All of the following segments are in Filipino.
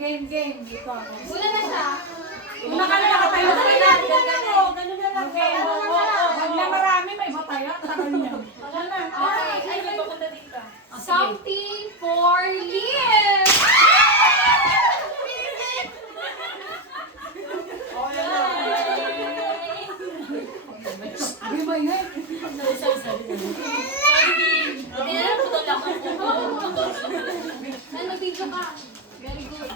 Game. Dito ako. Wala na siya. Una ka na nakatayo. Ganun na lang. Huwag na marami, may bataya. Tagal niya. Okay. Ay, may papunta dito. Something for Liam! Di ba yun? Nag-video ka. Very good.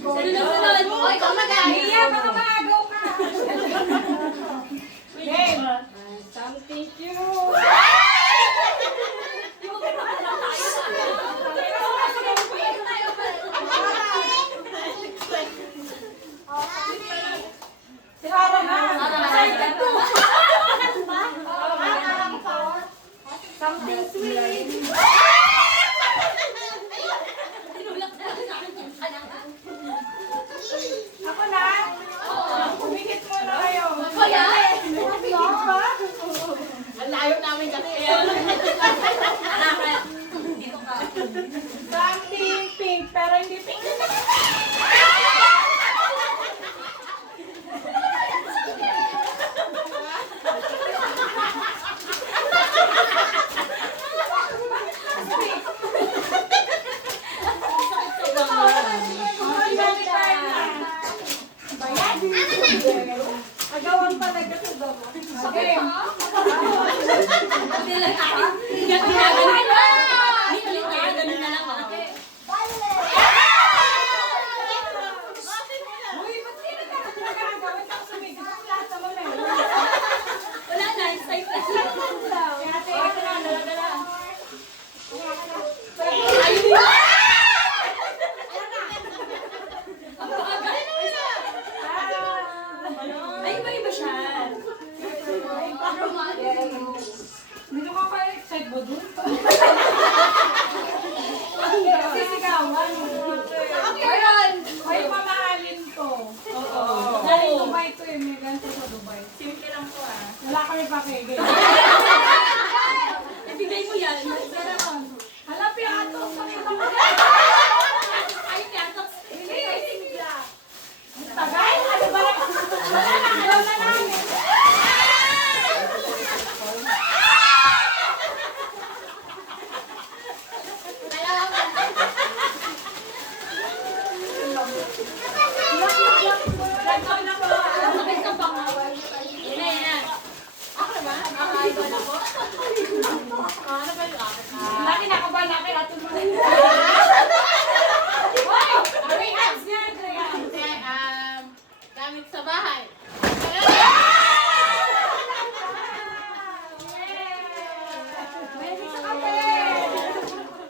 Sunod. O, ikaw mag-aagaw. Mia, baka maagaw ka. Game. Something cute. Sara na. Something sweet. Ako na? Kumikit muna kayo. Kaya? Kumikit ba? Ang layo namin kasi. Dito ka. Something pink, pero hindi pink. Agawan talaga sa damo. Okay. Uy, ba't sino ka nagagawin? Tapos sumigil ang lahat sa mga. Wala na, side na siya. Kaya ate, ito na, dala-dala. Ay, iba siya. Dito ka pa excite mo dun? Kasi sigawan. Ayun! May pamahalin to. Galing Dubai to eh. May ganito sa Dubai. Simple lang to ah. Wala kami pakigay. Ibigay mo yan. Hala, piatos. Pakita mo. Ay, piatos. Tagal? Ano ba? Alam na namin. Sabay ka pa nga. Yan na, yan. Ako na ba? Nakakaibon ako. Ano ba yung akin? Laki na ka ba? Laki na ito mo. May ads niya, Andrea. Hindi, gamit sa bahay.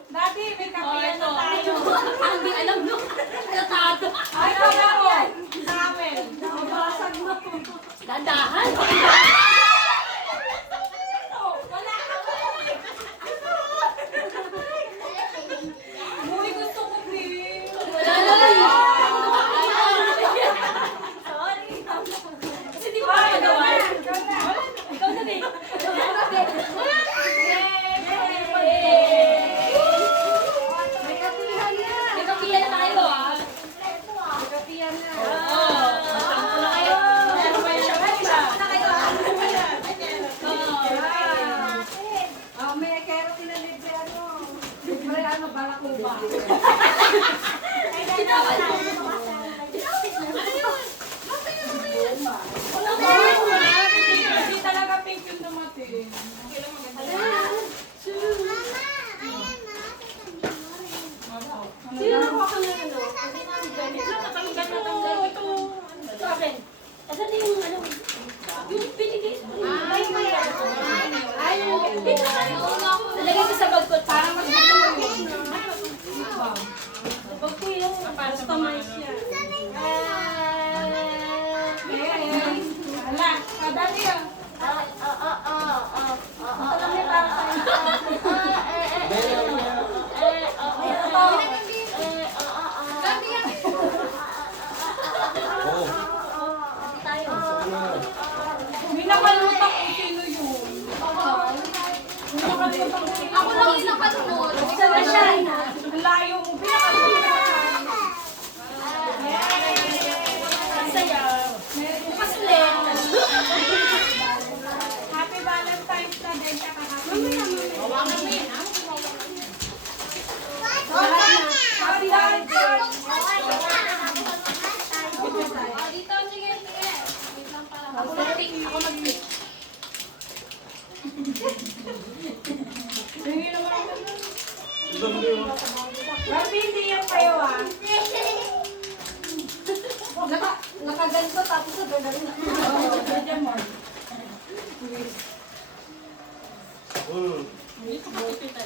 Daddy, may Oh, kapiyan ito. na tayo. Ang di alam nyo. Natado. Ay, wala ko. Towel. Nabasag mo. Dandahan. Wala ka po. Uy, gusto ko, Bill. Wala na. Sorry. Kasi di ba magawa? Ikaw na din. May kapihan na. May kapiyan na tayo ah. May kapihan na. Magtampo na kayo. Ano ba yung na kayo ah. May kero tinalig si ano. Libre ano, balakuba. Tinawal mo. Hindi talaga pink yung dumating. Sino nakuha ka ng ano? Ito. Asan na yung ano? Yung binigay. Nalagay ko sa bag ko. Parang mas gusto mo yun. Bag ko yung customize niya. Wala, kadali ah. Ito lang yung para sa'yo. May nakalutang kung sino yun. May nakalutang kung sino. Ako lang yung nakalunod. Ang layo mo, pinakalutan. Ako mag-miss. Hindi naman ako. Barbie, hindi yung kayo ah. Nakaganto tapos sa gagawin na. Oo, ganyan mo. Hindi ko makikita.